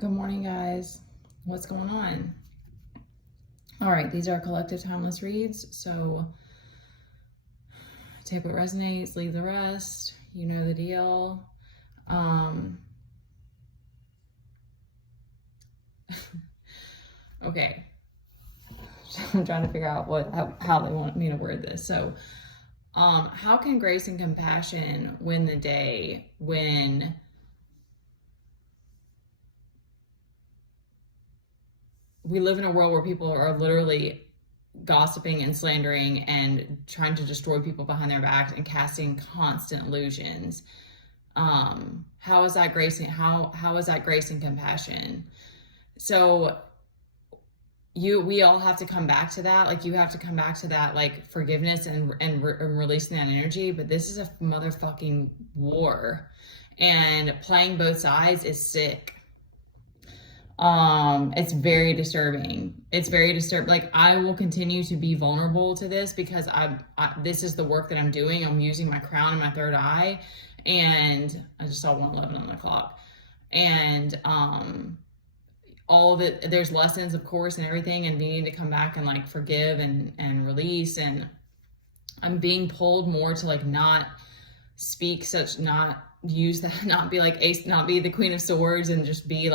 Good morning, guys. What's going on? All right, these are collective timeless reads. So take what resonates, leave the rest. You know the deal. Okay. I'm trying to figure out how they want me to word this. So, how can grace and compassion win the day when we live in a world where people are literally gossiping and slandering and trying to destroy people behind their backs and casting constant illusions? How is that grace and how is that grace and compassion? So we all have to come back to that. Like, you have to come back to that, like, forgiveness and releasing that energy. But this is a motherfucking war, and playing both sides is sick. It's very disturbing. It's very disturbing. Like, I will continue to be vulnerable to this because this is the work that I'm doing. I'm using my crown and my third eye, and I just saw 1:11 on the clock. And all of it, there's lessons, of course, and everything, and needing to come back and like forgive and release. And I'm being pulled more to like not speak such, not use that, not be like ace, not be the Queen of Swords, and just be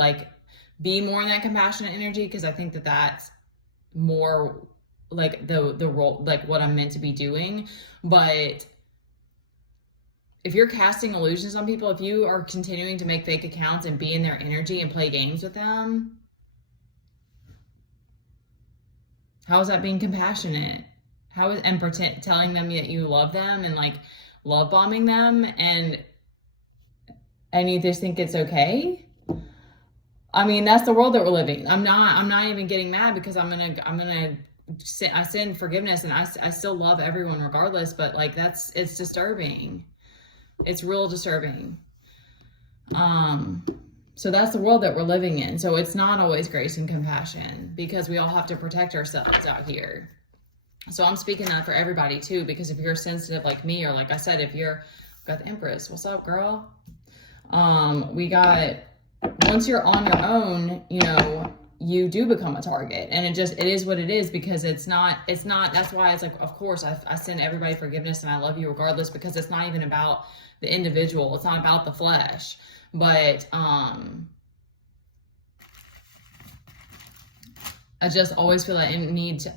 more in that compassionate energy, because I think that that's more like the role, like what I'm meant to be doing. But if you're casting illusions on people, if you are continuing to make fake accounts and be in their energy and play games with them, how is that being compassionate? And telling them that you love them and like love bombing them, and you just think it's okay? I mean, that's the world that we're living. I'm not even getting mad, because I send forgiveness, and I still love everyone regardless, but like it's disturbing. It's real disturbing. So that's the world that we're living in. So it's not always grace and compassion, because we all have to protect ourselves out here. So I'm speaking that for everybody too, because if you're sensitive like me, or like I said, if you're got the Empress, what's up, girl? Once you're on your own, you do become a target, and it is what it is, because it's not, that's why it's like, of course, I send everybody forgiveness and I love you regardless, because it's not even about the individual. It's not about the flesh. But I just always feel like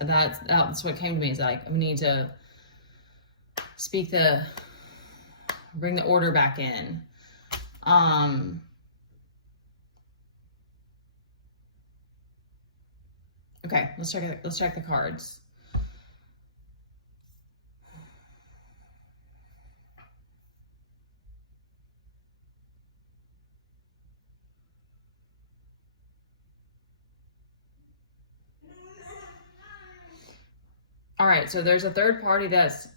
that's what came to me, is like, I need to bring the order back in. Okay, let's check the cards. All right, so there's a third party that's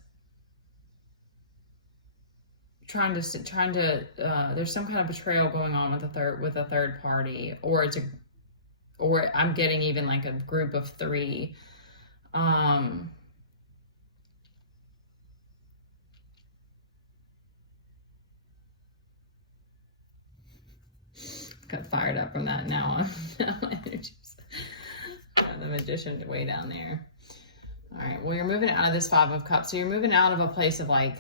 trying to there's some kind of betrayal going on with a third party, or I'm getting even like a group of three. Got fired up from that. Now my energy's got the Magician way down there. All right, well, you're moving out of this Five of Cups. So you're moving out of a place of like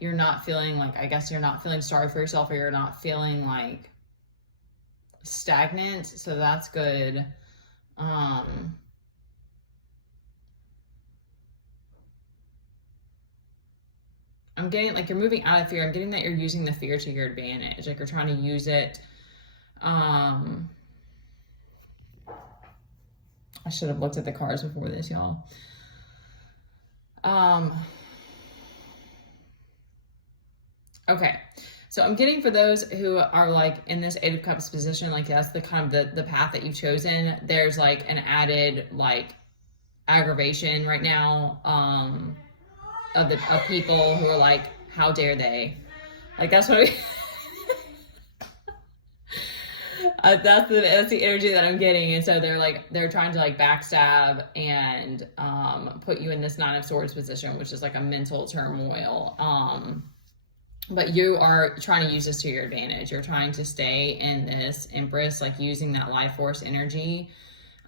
you're not feeling like, I guess you're not feeling sorry for yourself, or you're not feeling like stagnant. So that's good. I'm getting like you're moving out of fear. I'm getting that you're using the fear to your advantage. Like, you're trying to use it. I should have looked at the cards before this, y'all. Okay, so I'm getting, for those who are like in this Eight of Cups position, like that's the kind of the path that you've chosen. There's like an added like aggravation right now of people who are like, how dare they? Like, that's what that's the energy that I'm getting. And so they're trying to like backstab and put you in this Nine of Swords position, which is like a mental turmoil. but you are trying to use this to your advantage. You're trying to stay in this Empress, like using that life force energy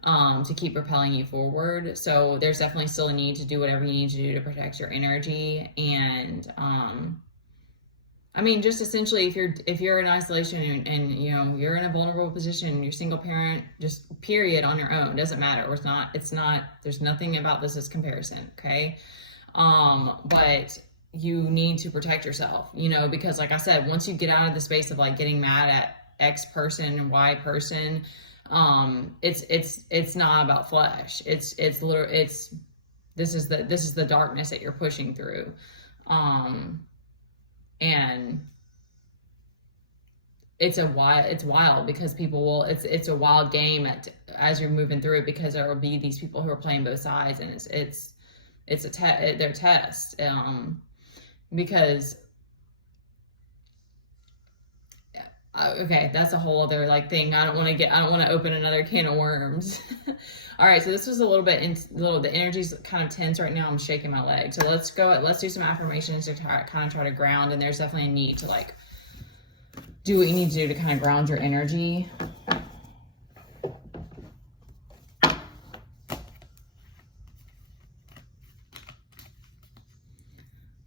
to keep propelling you forward. So there's definitely still a need to do whatever you need to do to protect your energy. And I mean, just essentially, if you're in isolation and you know you're in a vulnerable position, you're single parent, just period on your own, doesn't matter. It's not. There's nothing about this as comparison, okay? But you need to protect yourself, you know, because like I said, once you get out of the space of like getting mad at X person and Y person, it's not about flesh. It's this is the darkness that you're pushing through. And it's wild because people will, it's a wild game as you're moving through it, because there will be these people who are playing both sides, and it's their test, because okay, that's a whole other like thing. I don't want to open another can of worms. All right, so this was a little bit the energy's kind of tense right now. I'm shaking my leg. So let's do some affirmations to kind of try to ground. And there's definitely a need to like do what you need to do to kind of ground your energy.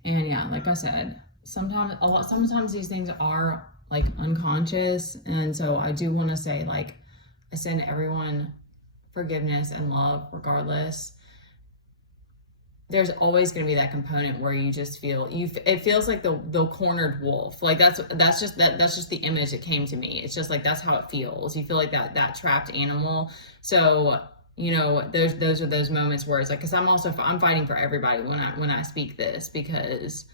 And yeah, like I said, sometimes these things are like unconscious. And so I do want to say, like, I send everyone forgiveness and love regardless. There's always going to be that component where you just feel it feels like the cornered wolf. Like that's just the image that came to me. It's just like that's how it feels. You feel like that trapped animal. So you know, those are those moments where it's like, because I'm fighting for everybody when I speak this, because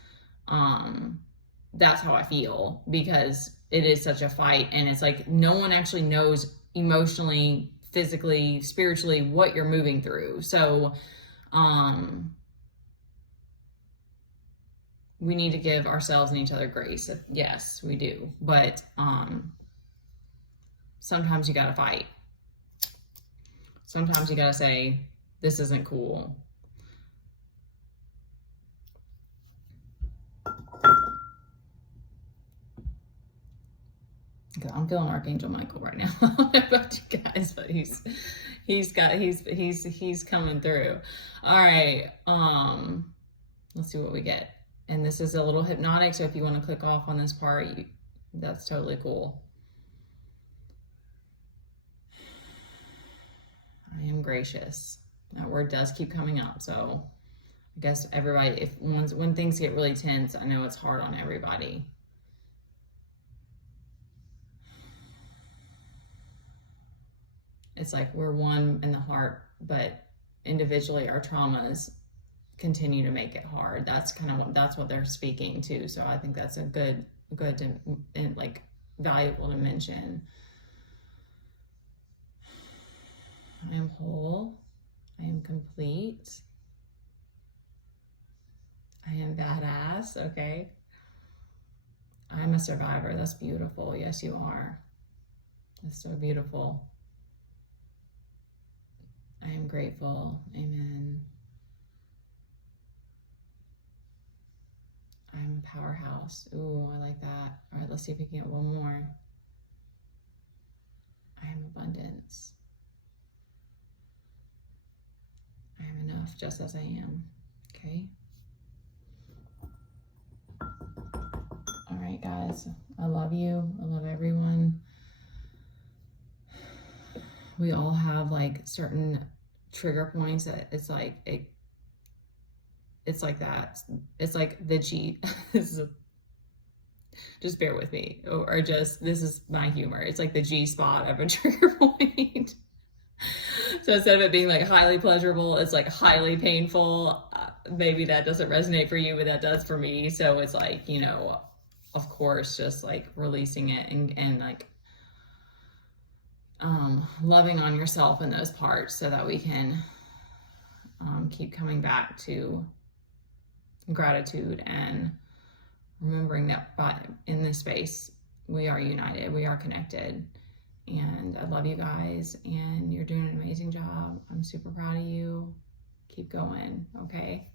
that's how I feel, because it is such a fight, and it's like no one actually knows emotionally, physically, spiritually what you're moving through. So we need to give ourselves and each other grace. Yes, we do. But sometimes you got to fight. Sometimes you got to say, this isn't cool. I'm feeling Archangel Michael right now. I don't know about you guys, but he's coming through. All right. Let's see what we get. And this is a little hypnotic, so if you want to click off on this part, that's totally cool. I am gracious. That word does keep coming up, so I guess everybody, when things get really tense, I know it's hard on everybody. It's like we're one in the heart, but individually our traumas continue to make it hard. That's what they're speaking to. So I think that's a good and like valuable to mention. I am whole. I am complete. I am badass. Okay. I'm a survivor. That's beautiful. Yes, you are. That's so beautiful. I am grateful. Amen. I'm a powerhouse. Ooh, I like that. All right, let's see if we can get one more. I am abundance. I am enough just as I am. Okay. All right, guys. I love you. I love everyone. We all have like certain trigger points that it's like it's like that. It's like the G. Just bear with me, or just this is my humor. It's like the G spot of a trigger point. So instead of it being like highly pleasurable, it's like highly painful. Maybe that doesn't resonate for you, but that does for me. So it's like, you know, of course, just like releasing it and like loving on yourself in those parts so that we can keep coming back to gratitude and remembering that in this space, we are united, we are connected. And I love you guys, and you're doing an amazing job. I'm super proud of you. Keep going, okay?